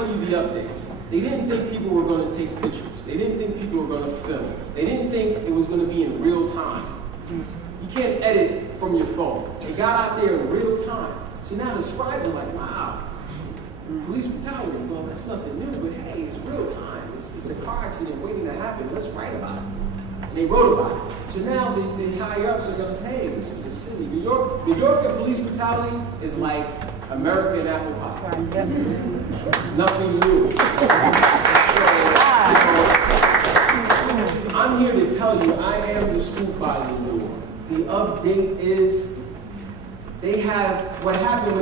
tell you the updates. They didn't think people were going to take pictures. They didn't think people were going to film. They didn't think it was going to be in real time. You can't edit from your phone. They got out there in real time. So now the scribes are like, wow, police brutality, well, that's nothing new, but hey, it's real time. It's a car accident waiting to happen. Let's write about it. And they wrote about it. So now the higher-ups are going to say, hey, this is a city. New York and police brutality is like American apple pie. It's nothing new. So, I'm here to tell you, I am the scoop by the door. The update is, they have, what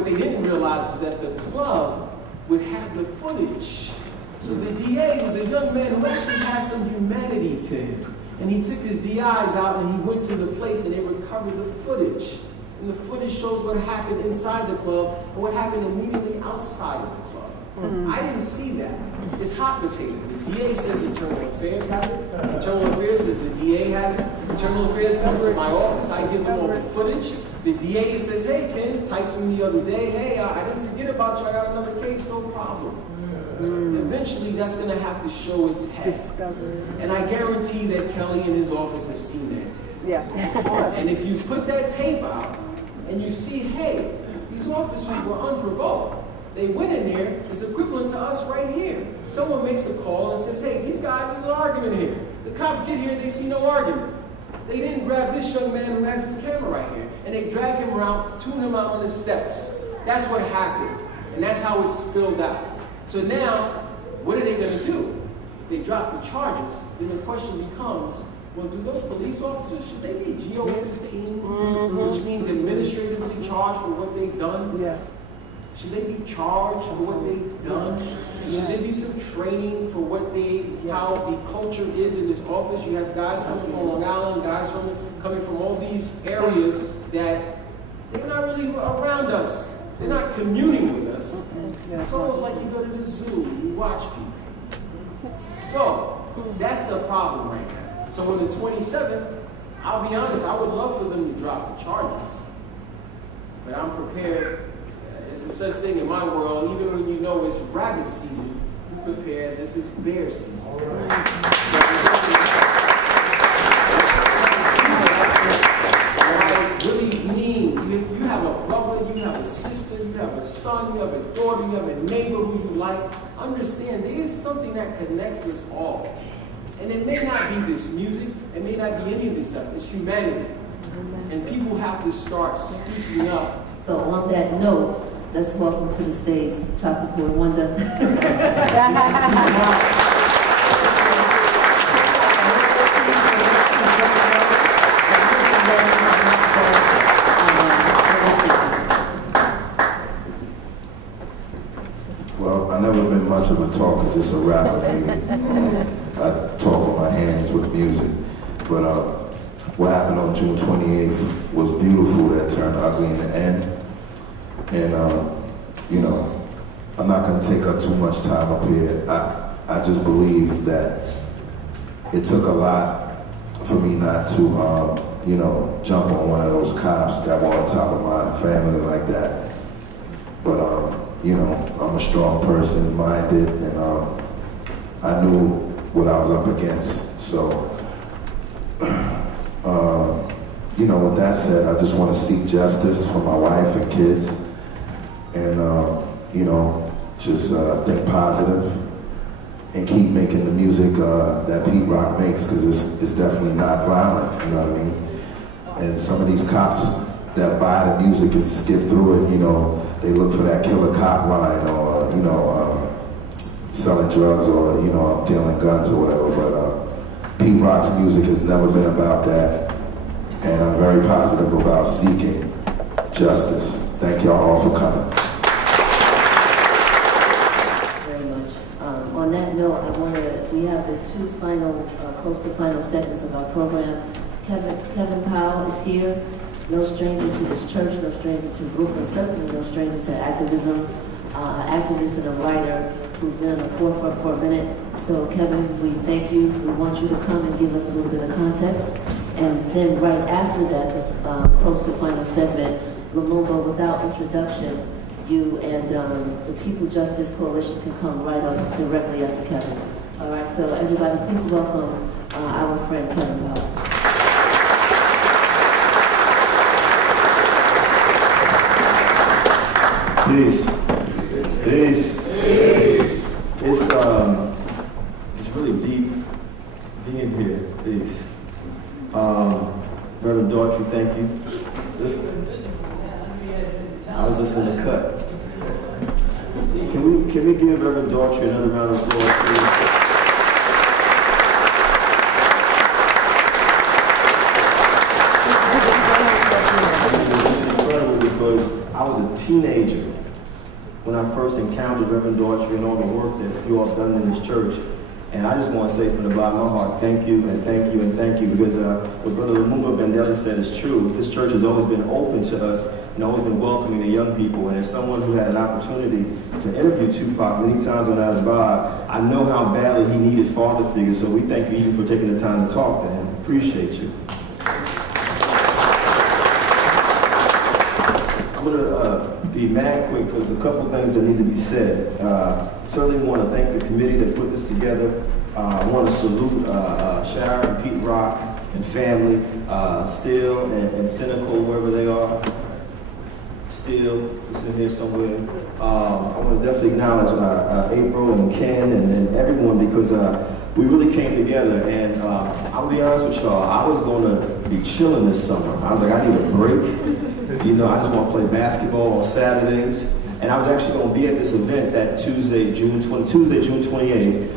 they didn't realize was that the club would have the footage. So the DA was a young man who actually had some humanity to him. And he took his DIs out and he went to the place and they recovered the footage. And the footage shows what happened inside the club and what happened immediately outside of the club. I didn't see that. It's hot potato. The DA says Internal Affairs has it. Internal Affairs says the DA has it. Internal Affairs comes to my office. I give them all the footage. The DA says, hey, Ken, types me the other day, hey, I didn't forget about you. I got another case, no problem. Eventually, that's going to have to show its head. And I guarantee that Kelly and his office have seen that tape. Yeah. And if you put that tape out and you see, hey, these officers were unprovoked. They went in there, it's equivalent to us right here. Someone makes a call and says, hey, these guys, there's an argument here. The cops get here, they see no argument. They didn't grab this young man who has his camera right here, and they drag him around, tune him out on the steps. That's what happened, and that's how it spilled out. So now, what are they going to do? If they drop the charges, then the question becomes, well, do those police officers, should they be GO-15, which means administratively charged for what they've done? Yes. Should they be charged for what they've done? Should there be some training for what how the culture is in this office? You have guys coming from Long Island, guys coming from all these areas that they're not really around us. They're not communing with us. It's almost like you go to the zoo and you watch people. So that's the problem right now. So on the 27th, I'll be honest, I would love for them to drop the charges. But I'm prepared. It's a such thing in my world, even when you know it's rabbit season, you prepare as if it's bear season. What I really mean, if you have a brother, you have a sister, you have a son, you have a daughter, you have a neighbor who you like, understand there is something that connects us all. And it may not be this music, it may not be any of this stuff, it's humanity. And people have to start speaking up. So on that note, let's welcome to the stage Chocolate Boy Wonder. Well, I've never been much of a talker, just a rapper maybe. I talk with my hands with music. But what happened on June 28th was beautiful. That turned ugly in the end. And, you know, I'm not going to take up too much time up here. I just believe that it took a lot for me not to, you know, jump on one of those cops that were on top of my family like that. But, you know, I'm a strong person, minded, and I knew what I was up against. So, you know, with that said, I just want to seek justice for my wife and kids. And, you know, just think positive and keep making the music that Pete Rock makes, because it's definitely not violent, you know what I mean? And some of these cops that buy the music and skip through it, you know, they look for that killer cop line, or, you know, selling drugs, or, you know, dealing guns or whatever. But Pete Rock's music has never been about that. And I'm very positive about seeking justice. Thank y'all all for coming. Very much. On that note, we have the two final, close to final segments of our program. Kevin Powell is here. No stranger to this church, no stranger to Brooklyn, certainly no stranger to activism. Activist and a writer who's been on the forefront for a minute. So Kevin, we thank you. We want you to come and give us a little bit of context. And then right after that, the close to final segment, Lumumba, without introduction, you and the People Justice Coalition can come right up directly after Kevin. All right, so everybody, please welcome our friend Kevin Powell. Peace. Peace. It's really deep being here. Peace. Reverend Daughtry, thank you. I was just in the cut. Can we give Reverend Daughtry another round of applause, please? It's incredible because I was a teenager when I first encountered Reverend Daughtry and all the work that you all have done in this church. And I just want to say from the bottom of my heart, thank you and thank you and thank you, because what Brother Lumumba Bandeli said is true. This church has always been open to us and always been welcoming to young people. And as someone who had an opportunity to interview Tupac many times when I was by, I know how badly he needed father figures, so we thank you even for taking the time to talk to him. Appreciate you. I'm going to be mad quick because a couple things that need to be said. Certainly want to thank the committee that put this together. I want to salute Sharon and Pete Rock and family, Steele and Cynical, wherever they are. Steele is in here somewhere. I want to definitely acknowledge April and Ken and everyone, because we really came together. And I'll be honest with y'all, I was going to be chilling this summer. I was like, I need a break. You know, I just want to play basketball on Saturdays. And I was actually going to be at this event that Tuesday, June 28th,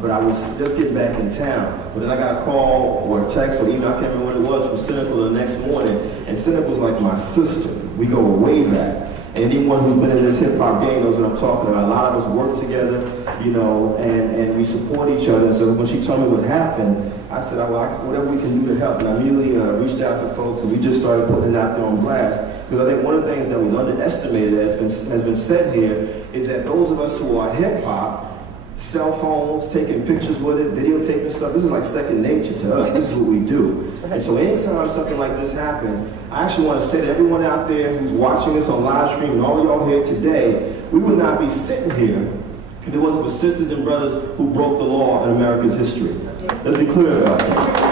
but I was just getting back in town. But then I got a call or a text or email, I can't remember what it was, from Cynical the next morning. And Cynical's like my sister. We go way back. Anyone who's been in this hip-hop game knows what I'm talking about. A lot of us work together, you know, and we support each other. And so when she told me what happened, I said, well, whatever we can do to help. And I immediately reached out to folks, and we just started putting it out there on blast. Because I think one of the things that was underestimated, has been said here, is that those of us who are hip-hop, cell phones, taking pictures with it, videotaping stuff, this is like second nature to us. This is what we do. And so anytime something like this happens, I actually want to say to everyone out there who's watching this on live stream and all of y'all here today, we would not be sitting here if it wasn't for sisters and brothers who broke the law in America's history. Let's be clear about that.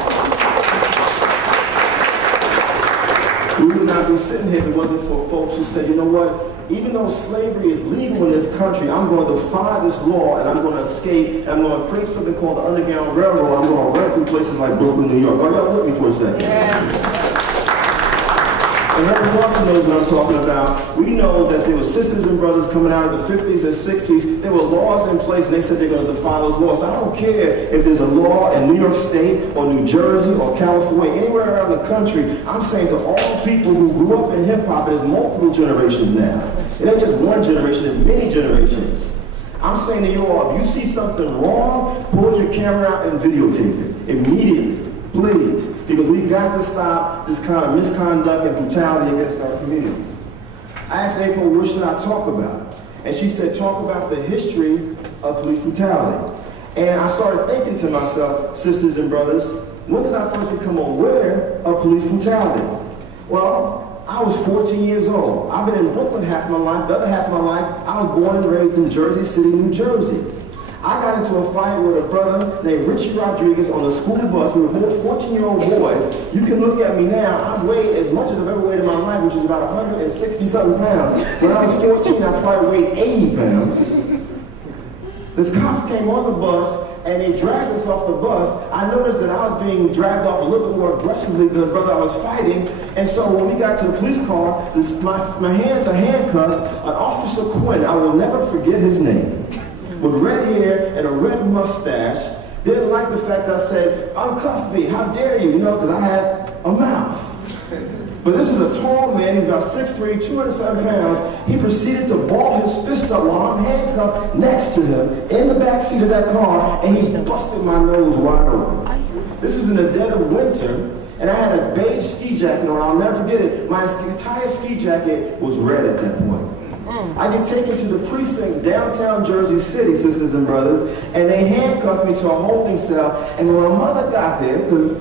We would not be sitting here if it wasn't for folks who said, you know what, even though slavery is legal in this country, I'm going to defy this law and I'm going to escape, and I'm going to create something called the Underground Railroad. I'm going to run through places like Brooklyn, New York. Are y'all with me for a second? Yeah. And Reverend Walker knows what I'm talking about. We know that there were sisters and brothers coming out of the 50s and 60s. There were laws in place, and they said they're going to defy those laws. So I don't care if there's a law in New York State or New Jersey or California, anywhere around the country. I'm saying to all people who grew up in hip-hop, there's multiple generations now. It ain't just one generation, there's many generations. I'm saying to you all, if you see something wrong, pull your camera out and videotape it immediately. Please, because we've got to stop this kind of misconduct and brutality against our communities. I asked April, what should I talk about? And she said, talk about the history of police brutality. And I started thinking to myself, sisters and brothers, when did I first become aware of police brutality? Well, I was 14 years old. I've been in Brooklyn half my life. The other half of my life, I was born and raised in Jersey City, New Jersey. I got into a fight with a brother named Richie Rodriguez on a school bus. We were both 14-year-old boys. You can look at me now. I've weighed as much as I've ever weighed in my life, which is about 160-something pounds. When I was 14, I probably weighed 80 pounds. The cops came on the bus, and they dragged us off the bus. I noticed that I was being dragged off a little bit more aggressively than the brother I was fighting. And so when we got to the police car, my hands are handcuffed. An Officer Quinn, I will never forget his name, with red hair and a red mustache, didn't like the fact that I said, uncuff me, how dare you, because I had a mouth. But this is a tall man, he's about 6'3", 207 pounds. He proceeded to ball his fist up while I'm handcuffed next to him in the back seat of that car, and he busted my nose wide open. This is in the dead of winter, and I had a beige ski jacket on. I'll never forget it. My entire ski jacket was red at that point. I get taken to the precinct downtown Jersey City, sisters and brothers, and they handcuffed me to a holding cell. And when my mother got there, because,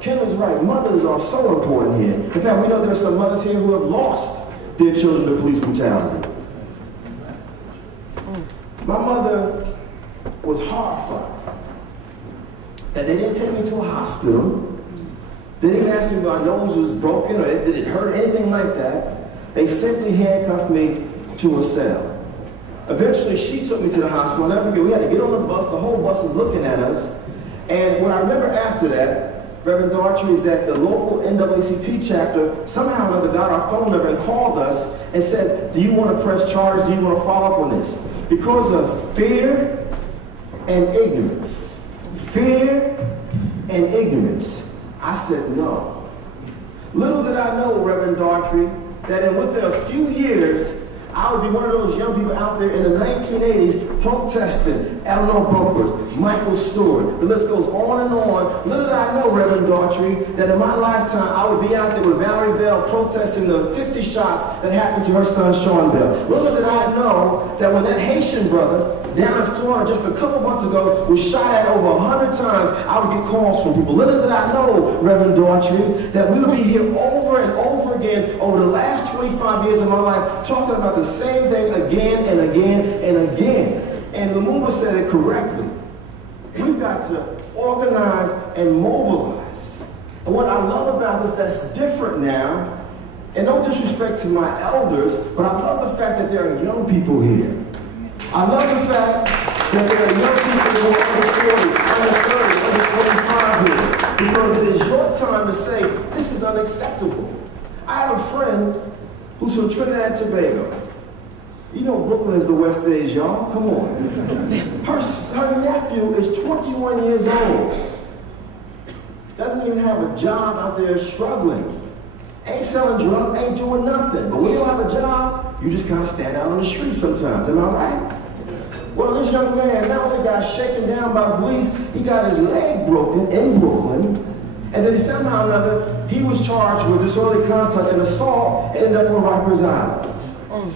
Ken was right, mothers are so important here. In fact, we know there's some mothers here who have lost Dear children of police brutality. My mother was horrified that they didn't take me to a hospital. They didn't ask me if my nose was broken or did it hurt, anything like that. They simply handcuffed me to a cell. Eventually, she took me to the hospital. I'll never forget, we had to get on the bus. The whole bus is looking at us. And what I remember after that, Reverend Dartrey, is that the local NAACP chapter somehow or another got our phone number and called us and said, do you want to press charges? Do you want to follow up on this? Because of fear and ignorance. Fear and ignorance. I said no. Little did I know, Reverend Dartrey, that within a few years, I would be one of those young people out there in the 1980s protesting Eleanor Bumpers, Michael Stewart. The list goes on and on. Little did I know, Reverend Dartrey, that in my lifetime I would be out there with Valerie Bell protesting the 50 shots that happened to her son, Sean Bell. Little did I know that when that Haitian brother down in Florida just a couple months ago was shot at over 100 times, I would get calls from people. Little did I know, Reverend Dartrey, that we would be here over and over again over the last 25 years of my life talking about the same thing again and again and again. And Lumumba said it correctly. We've got to organize and mobilize. And what I love about this that's different now, and no disrespect to my elders, but I love the fact that there are young people here. I love the fact that there are young people who are under 40, under 30, under 25 here. Because it is your time to say, this is unacceptable. I have a friend who's from Trinidad and Tobago. You know Brooklyn is the West Indies, y'all. Come on. Her nephew is 21 years old. Doesn't even have a job out there struggling. Ain't selling drugs, ain't doing nothing. But when you don't have a job, you just kind of stand out on the street sometimes. Am I right? Well, this young man not only got shaken down by the police, he got his leg broken in Brooklyn, and then somehow or another, he was charged with disorderly conduct and assault and ended up on Rikers Island.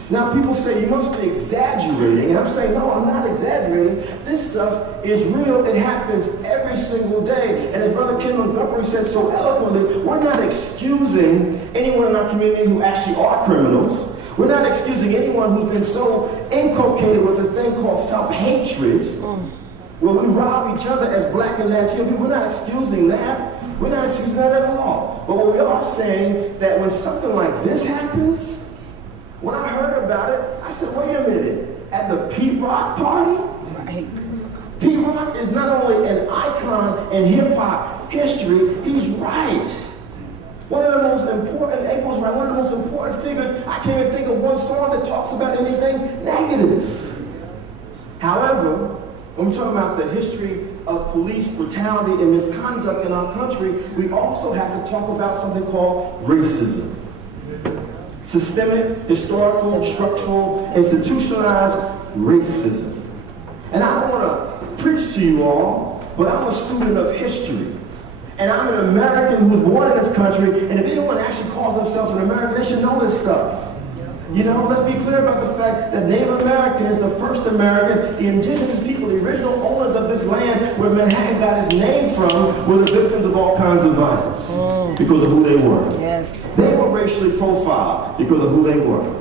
Now people say you must be exaggerating, and I'm saying no, I'm not exaggerating. This stuff is real. It happens every single day. And as Brother Ken Montgomery said so eloquently, we're not excusing anyone in our community who actually are criminals. We're not excusing anyone who's been so inculcated with this thing called self-hatred, where we rob each other as Black and Latino people. We're not excusing that. We're not excusing that at all. But what we are saying that when something like this happens, when I heard about it, I said, wait a minute, at the Pete Rock party? Right. Pete Rock is not only an icon in hip-hop history, he's right. One of the most important, April's right, one of the most important figures. I can't even think of one song that talks about anything negative. However, when we're talking about the history of police brutality and misconduct in our country, we also have to talk about something called racism. Systemic, historical, structural, institutionalized racism. And I don't want to preach to you all, but I'm a student of history. And I'm an American who was born in this country, and if anyone actually calls themselves an American, they should know this stuff. You know, let's be clear about the fact that Native Americans, the first Americans, the indigenous people, the original owners of this land where Manhattan got its name from, were the victims of all kinds of violence because of who they were. Yes. They were racially profiled because of who they were.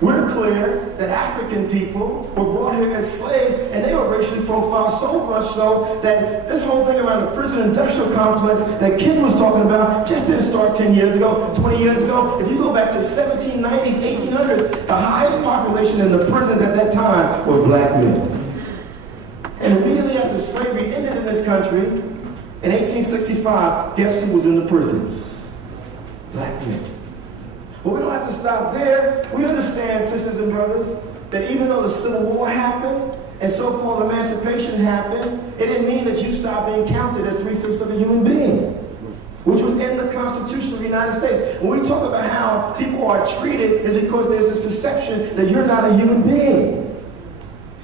We're clear that African people were brought here as slaves, and they were racially profiled so much so that this whole thing around the prison industrial complex that Ken was talking about just didn't start 10 years ago, 20 years ago. If you go back to the 1790s, 1800s, the highest population in the prisons at that time were Black men. And immediately after slavery ended in this country, in 1865, guess who was in the prisons? Black men. But we don't have to stop there. We understand, sisters and brothers, that even though the Civil War happened and so-called emancipation happened, it didn't mean that you stopped being counted as 3/5 of a human being, which was in the Constitution of the United States. When we talk about how people are treated, it's because there's this perception that you're not a human being.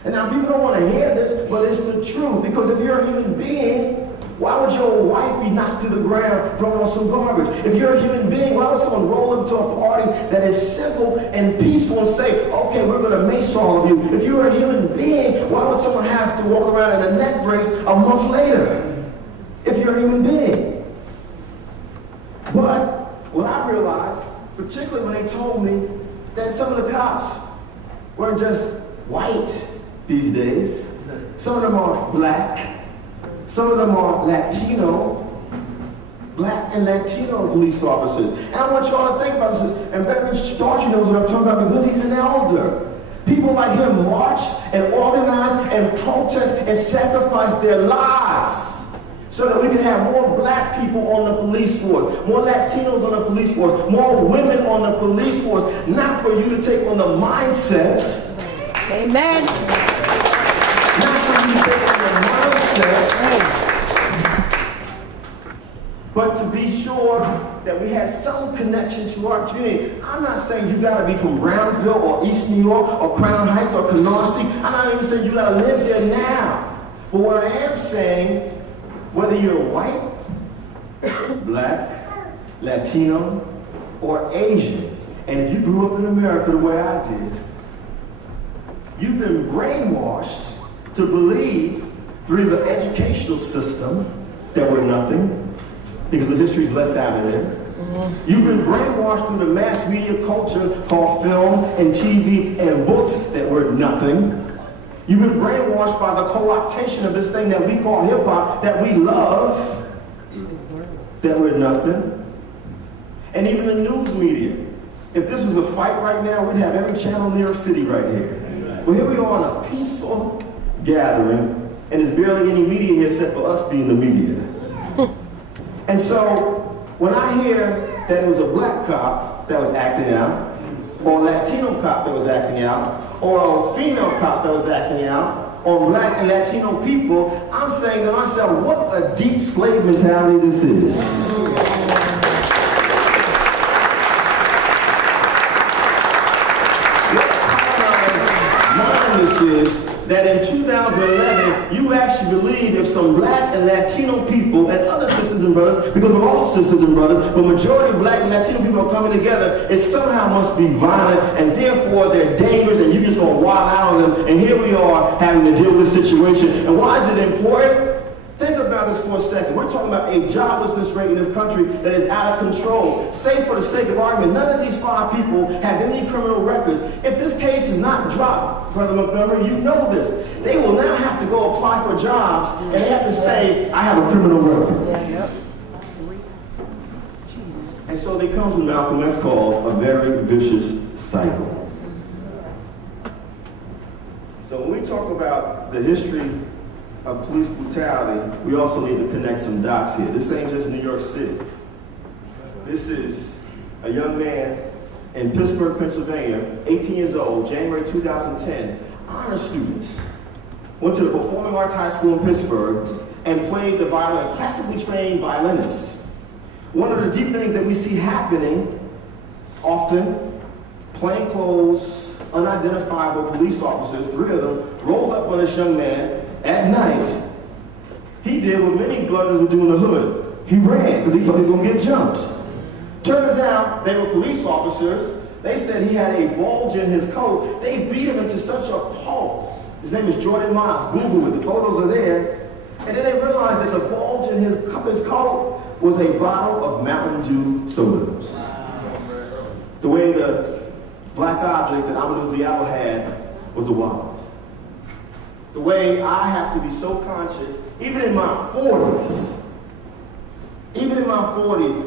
And now people don't want to hear this, but it's the truth. Because if you're a human being, why would your wife be knocked to the ground throwing on some garbage? If you're a human being, why would someone roll up to a party that is civil and peaceful and say, okay, we're going to mace all of you? If you're a human being, why would someone have to walk around in a neck brace a month later? If you're a human being. But what I realized, particularly when they told me that some of the cops weren't just white these days. Some of them are black. Some of them are Latino. Black and Latino police officers. And I want y'all to think about this. And Reverend Starchy knows what I'm talking about because he's an elder. People like him marched and organized and protest and sacrificed their lives so that we can have more black people on the police force, more Latinos on the police force, more women on the police force, not for you to take on the mindsets. Amen. Not for you to take on the mindsets. But to be sure that we have some connection to our community. I'm not saying you gotta be from Brownsville or East New York or Crown Heights or Canarsie. I'm not even saying you gotta live there now. But what I am saying, whether you're white, black, Latino, or Asian, and if you grew up in America the way I did, you've been brainwashed to believe through the educational system that we're nothing, because the history's left out of there. You've been brainwashed through the mass media culture called film and TV and books that we're nothing. You've been brainwashed by the co-optation of this thing that we call hip-hop, that we love, that we're nothing. And even the news media. If this was a fight right now, we'd have every channel in New York City right here. But here we are on a peaceful gathering, and there's barely any media here except for us being the media. And so, when I hear that it was a black cop that was acting out, or a Latino cop that was acting out, or a female cop that was acting out, on black and Latino people, I'm saying to myself, what a deep slave mentality this is. What mindless is that in 2011, you actually believe if some black and Latino people and other sisters and brothers, because we're all sisters and brothers, but majority of black and Latino people are coming together, it somehow must be violent, and therefore they're dangerous, and you're just going to wild out on them, and here we are having to deal with this situation. And why is it important? Think about this for a second. We're talking about a joblessness rate in this country that is out of control. Say for the sake of argument, none of these 5 people have any criminal records. If this case is not dropped, Brother Montgomery, you know this. They will now have to go apply for jobs, and they have to say, I have a criminal record. And so they come from Malcolm, that's called a very vicious cycle. So when we talk about the history of police brutality, we also need to connect some dots here. This ain't just New York City. This is a young man in Pittsburgh, Pennsylvania, 18 years old, January 2010, honor student. Went to the Performing Arts High School in Pittsburgh and played the violin, classically trained violinist. One of the deep things that we see happening often, plainclothes, unidentifiable police officers, 3 of them, rolled up on this young man at night. He did what many brothers would do in the hood. He ran because he thought he was going to get jumped. Turns out they were police officers. They said he had a bulge in his coat. They beat him into such a pulp. His name is Jordan Miles. Google it. The photos are there. And then they realized that the bulge in his coat was a bottle of Mountain Dew soda. The way the black object that Amadou Diallo had was a wallet. The way I have to be so conscious, even in my 40s,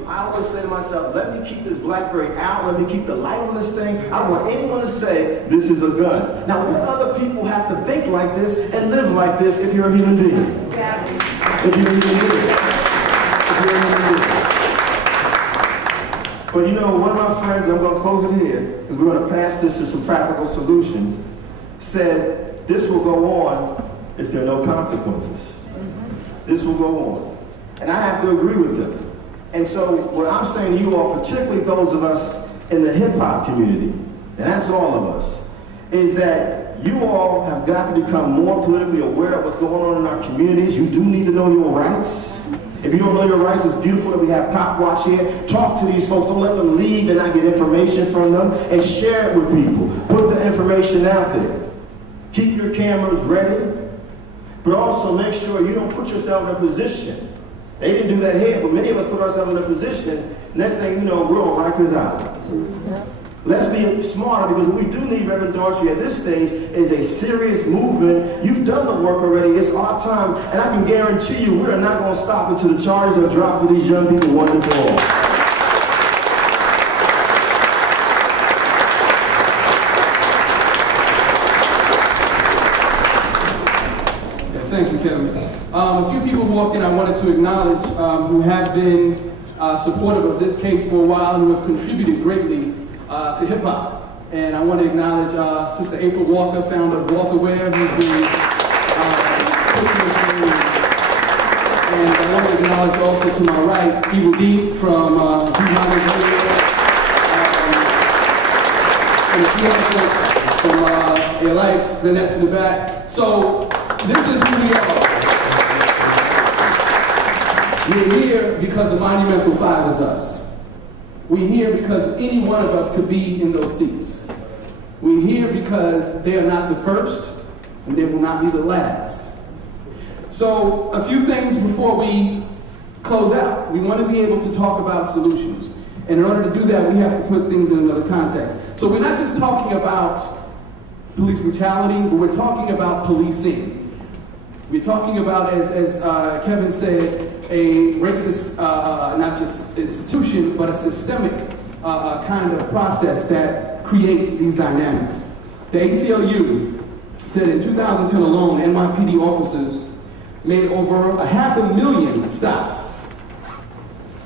I always say to myself, let me keep this BlackBerry out, let me keep the light on this thing. I don't want anyone to say, this is a gun. Now, what other people have to think like this and live like this if you're a human being? If you're a human being. If you're a human being. But you know, one of my friends, I'm going to close it here, because we're going to pass this to some practical solutions, said, this will go on if there are no consequences. This will go on. And I have to agree with them. And so what I'm saying to you all, particularly those of us in the hip-hop community, and that's all of us, is that you all have got to become more politically aware of what's going on in our communities. You do need to know your rights. If you don't know your rights, it's beautiful that we have Pock Watch here. Talk to these folks. Don't let them leave and not get information from them. And share it with people. Put the information out there. Keep your cameras ready, but also make sure you don't put yourself in a position. They didn't do that here, but many of us put ourselves in a position, next thing you know, we're on Rikers Island. Let's be smarter, because what we do need, Reverend Daughtry, at this stage is a serious movement. You've done the work already. It's our time. And I can guarantee you, we are not going to stop until the charges are dropped for these young people once and for all. Thank you, Kevin. A few people walked in I wanted to acknowledge who have been supportive of this case for a while and who have contributed greatly to hip-hop. And I want to acknowledge Sister April Walker, founder of Walker Wear, who's been pushing this thing. And I want to acknowledge also to my right, Evil D from Monumental, from the piano folks, from Lights, Vanessa in the back. So this is who we are. We're here because the Monumental 5 is us. We're here because any one of us could be in those seats. We're here because they are not the first, and they will not be the last. So, a few things before we close out. We want to be able to talk about solutions. And in order to do that, we have to put things in another context. So we're not just talking about police brutality, but we're talking about policing. We're talking about, as Kevin said, a racist, not just institution, but a systemic kind of process that creates these dynamics. The ACLU said in 2010 alone, NYPD officers made over 500,000 stops.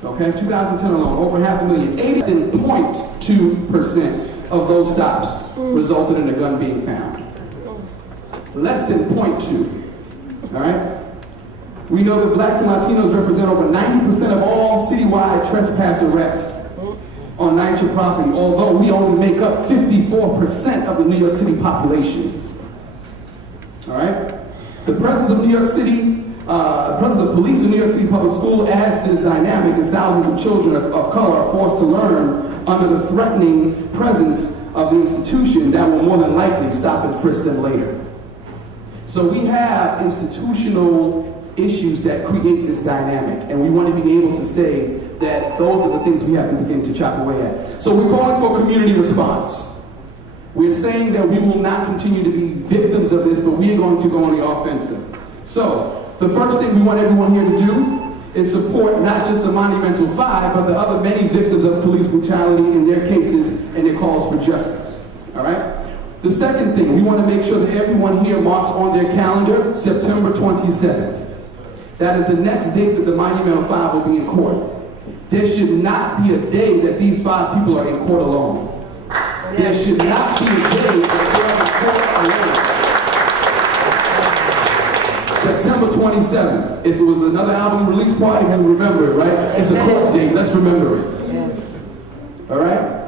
Okay, 2010 alone, over 500,000. 80.2% of those stops resulted in a gun being found. Less than 0.2. All right? We know that blacks and Latinos represent over 90% of all citywide trespass arrests on NYCHA property, although we only make up 54% of the New York City population. All right? The presence of New York City, presence of police in New York City Public School adds to this dynamic as thousands of children of color are forced to learn under the threatening presence of the institution that will more than likely stop and frisk them later. So we have institutional issues that create this dynamic, and we want to be able to say that those are the things we have to begin to chop away at. So we're calling for community response. We're saying that we will not continue to be victims of this, but we are going to go on the offensive. So the first thing we want everyone here to do is support not just the Monumental 5, but the other many victims of police brutality in their cases and their calls for justice. All right? The second thing, we want to make sure that everyone here marks on their calendar September 27th. That is the next date that the Monumental 5 will be in court. There should not be a day that these 5 people are in court alone. There should not be a day that they're in court alone. September 27th. If it was another album release party, we would remember it, right? It's a court date. Let's remember it. All right?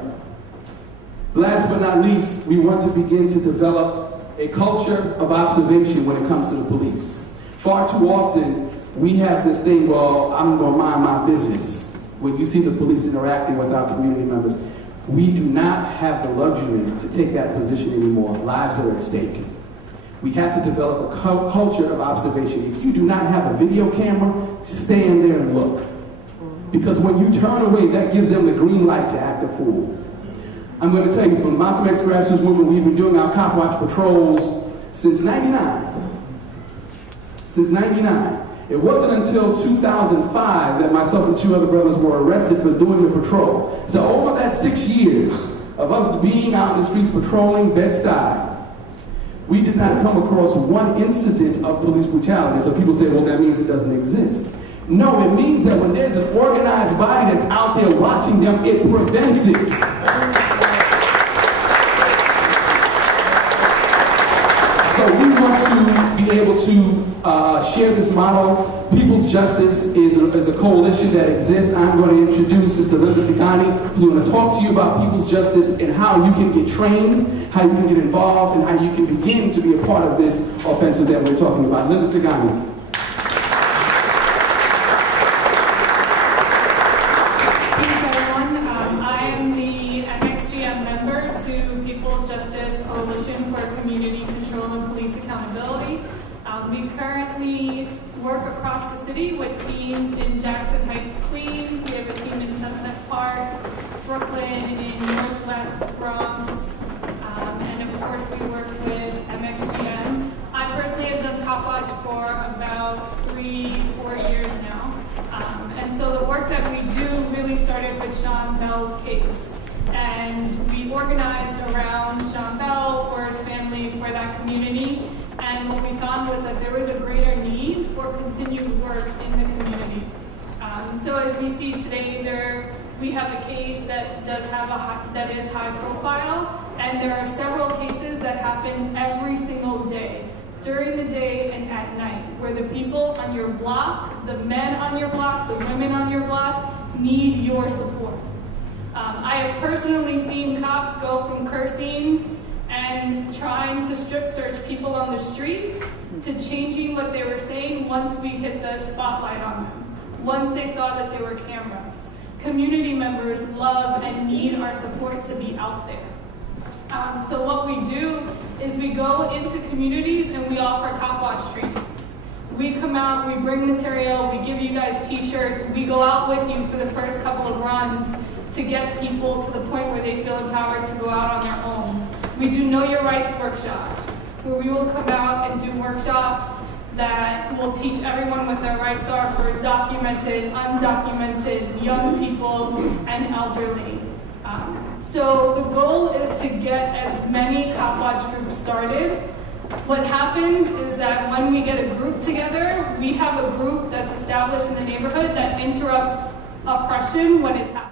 Last but not least, we want to begin to develop a culture of observation when it comes to the police. Far too often, we have this thing, well, I'm going to mind my business. When you see the police interacting with our community members, we do not have the luxury to take that position anymore. Lives are at stake. We have to develop a culture of observation. If you do not have a video camera, stand there and look. Because when you turn away, that gives them the green light to act a fool. I'm going to tell you, from the Malcolm X grassroots movement, we've been doing our cop watch patrols since '99. Since '99. It wasn't until 2005 that myself and 2 other brothers were arrested for doing the patrol. So over that 6 years of us being out in the streets patrolling Bed-Stuy, we did not come across one incident of police brutality. So people say, well, that means it doesn't exist. No, it means that when there's an organized body that's out there watching them, it prevents it. So we want to be able to share this model. People's Justice is a coalition that exists. I'm going to introduce Sister Linda Tigani, who's going to talk to you about People's Justice and how you can get trained, how you can get involved, and how you can begin to be a part of this offensive that we're talking about. Linda Tigani. Thanks, everyone. I am the MXGM member to People's Justice Coalition for Community Control and Police Accountability. We currently work across the city with teams in Jackson Heights, Queens. We have a team in Sunset Park, Brooklyn, in Northwest Bronx, and of course we work with MXGM. I personally have done Cop Watch for about 3-4 years now. And so the work that we do really started with Sean Bell's case. And we organized around Sean Bell, for his family, for that community. And what we found was that there was a greater need for continued work in the community. So as we see today, we have a case that does have that is high profile, and there are several cases that happen every single day, during the day and at night, where the people on your block, the men on your block, the women on your block, need your support. I have personally seen cops go from cursing and trying to strip search people on the street to changing what they were saying once we hit the spotlight on them, once they saw that there were cameras. Community members love and need our support to be out there. So what we do is we go into communities and we offer Cop Watch trainings. We come out, we bring material, we give you guys t-shirts, we go out with you for the first couple of runs to get people to the point where they feel empowered to go out on their own. We do Know Your Rights workshops, where we will come out and do workshops that will teach everyone what their rights are for documented, undocumented, young people, and elderly. So the goal is to get as many Cop Watch groups started. What happens is that when we get a group together, we have a group that's established in the neighborhood that interrupts oppression when it's happening.